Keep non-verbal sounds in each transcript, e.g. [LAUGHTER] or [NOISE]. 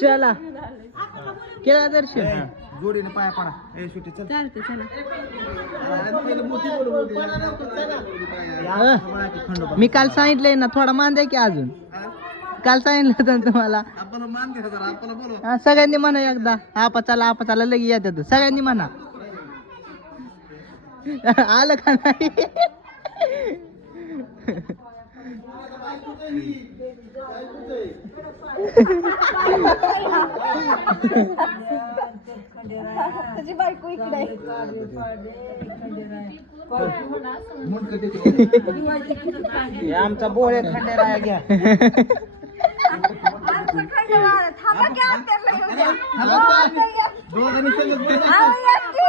चला केला दर्शन? जोडीने पाया पडा. ए चल. चालते चला. मी काल सांगितलंय ना थोडा मान द्या की अजून. काल सांगितलं होतं तुम्हाला. हा, सगळ्यांनी म्हणा एकदा. आपा चला आपा चला लगे येतात सगळ्यांनी म्हणा. आलं का नाही? तुझी बायको इकडे आहे. हे आमचा बोळे खंडेराया घ्या आमचं. थांबा की येऊ द्या. या की.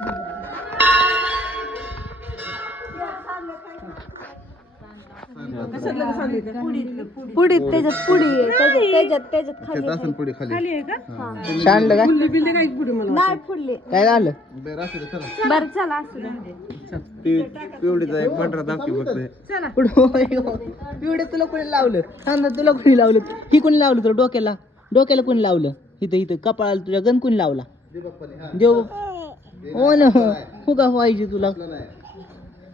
पुडीत त्याच्यात पुडी आहे त्याच्यात त्याच्यात त्याच्यात खाली आहे. पुढे खाली. सांडलं काय? नाही फुडली. काय झालं? बरं असू दे चला. बरं चला असू द्या. पिवडीचा एक पंधरा दाखवी फक्त. पिवडे तुला कोणी लावलं? तुला कोणी लावलं? ही कोणी लावलं तुला डोक्याला? डोक्याला कोणी लावलं? इथं इथं कपाळाला तुझ्या गण कोणी लावला? देव. हो ना हो. का? पाहिजे तुला.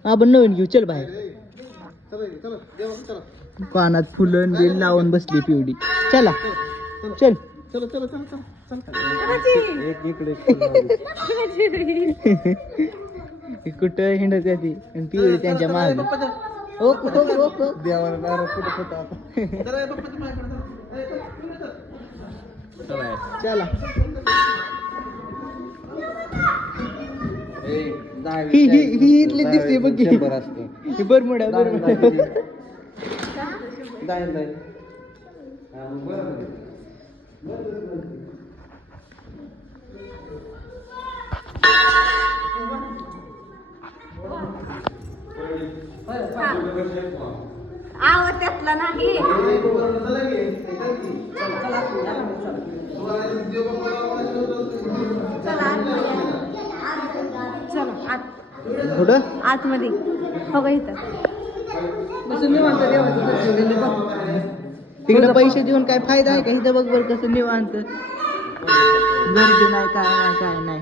आपण नवीन घेऊ. चल बाहेर. कानात फुलं बिल लावून बसली पिवडी. चला चल चला. चला चला चला एक इकडे [LAUGHS] कुठं हिंडत ती? आणि पिवडी त्यांच्या माग. पप्पाच्या पायाकडे जरा. ए, चला. ही ही ही इथली दिसते बघ की. असतं. ही बरमुडा बरमुडा. आव त्यातला नाही ए, बरोबर, चला की. ए, चल की. चला आतमध्ये. चला आत कुठं? आतमध्ये. हो का इथं? तिकडे पैसे देऊन काय फायदा आहे का? इथं बघ बरं कसं निवांत. गर्दी नाही काय नाही काय नाही.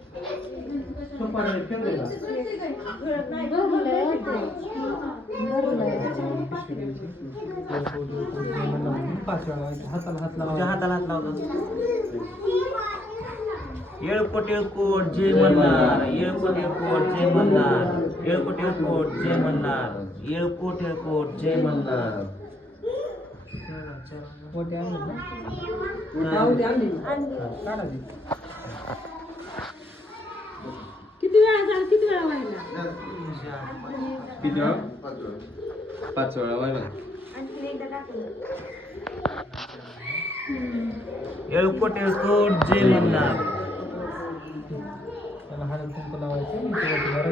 इथं- इथं. इथं- इथं आहे ना इथं. तुझ्या हाताला हात लावतो येळकोट येळकोट जय मल्हार येळकोट येळकोट जय मल्हार येळकोट येळकोट जय मल्हार येळकोट येळकोट जय मल्हार किती Tidur? Empat suara apa emang? এর উপর টেস্ট কোড জে মান্না তাহলে হারে কোন কোটি কোটি কোটি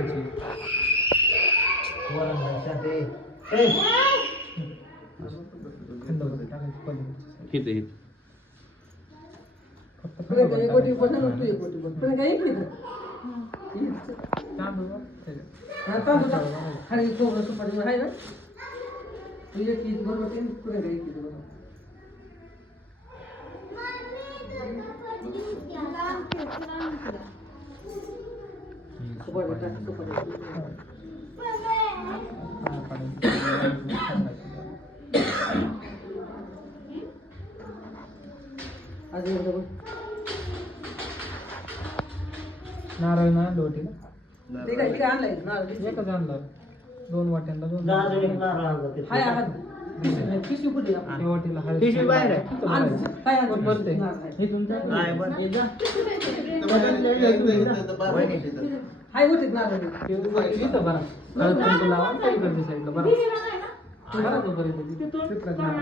কোটি। কোটি কোটি কোটি ચાંદુ હા તો બધા ખાલી છોકરો સુપારી માં આવ્યો તું એ ચીજ બોલો તેમ પૂરે ગઈ કીધું બધું સુપારી સુપારી నారాయణ డోటి इथे इथे नारळ ना लोटीला एकच आणलं. दोन वाट्यांना दोन त्या वाटीला हळद पिशवी बाहेर आहे. पण भरते. इथून तर- नाही बरं ते इथं बरा हळद कुंकू लावा पलीकडच्या साईडला बरा बरा तो पर्यंत तिथलाच नारळ.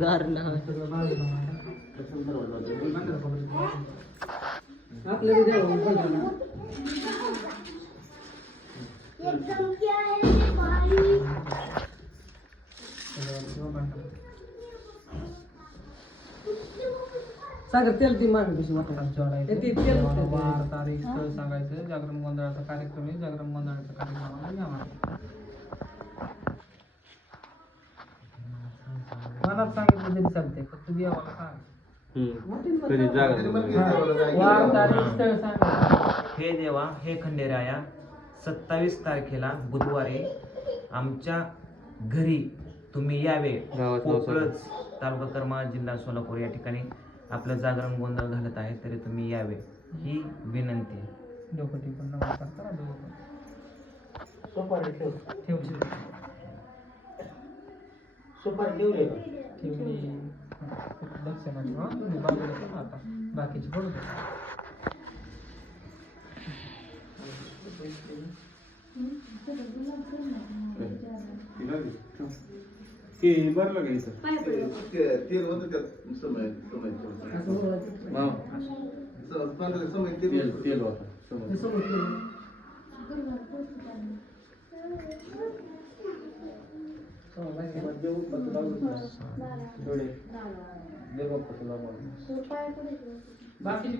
दार लावा. सगळं बाजूला मारा. बंद करा. सगळं सागर तेल ती मागे कशी जोडायचे. ते- ते- ते- देवाला वार, तारीख स्थळ सांगायचं जागरण गोंधळाचा कार्यक्रम आहे जागरण गोंधळाचा या मला. मनात सांगितलं तरी चालते फक्त देवाला सांग. वार तारीख स्थळ हे देवा हे खंडेराया सत्तावीस तारखेला बुधवारी आमच्या घरी तुम्ही यावे. कोकळच तालुका करमाळा जिल्हा सोलापूर या ठिकाणी. आपलं जागरण गोंधळ घालत आहे तरी तुम्ही यावे ही विनंती. डोकं टिपून नमस्कार करा दोघं. सुपारी ठेव. ठेवली सुपारी ठेवली ठेवली. बाजूला आता. बाकीचे पडू द्या तेल होतं त्यात समय समय समय तेल तेल होता समय बाकीचे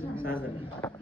पडा सागर